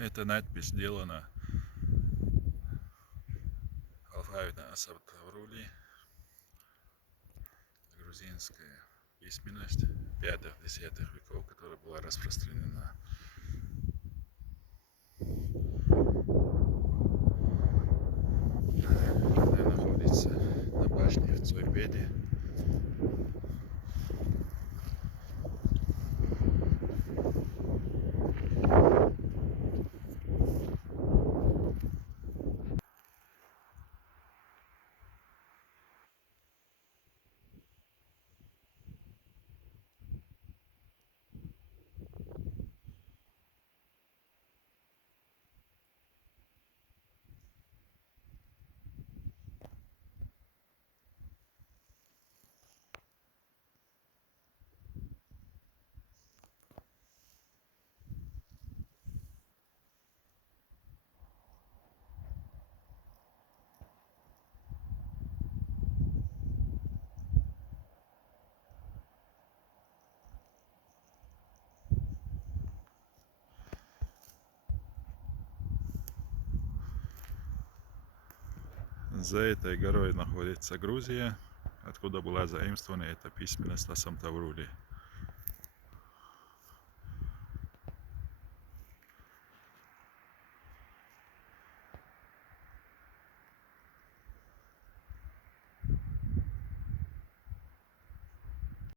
Эта надпись сделана алфавитом Асатаврули, грузинская письменность 5-10 веков, которая была распространена. Она находится на башне в Цойпеде. За этой горой находится Грузия, откуда была заимствована эта письменность Асатаврули.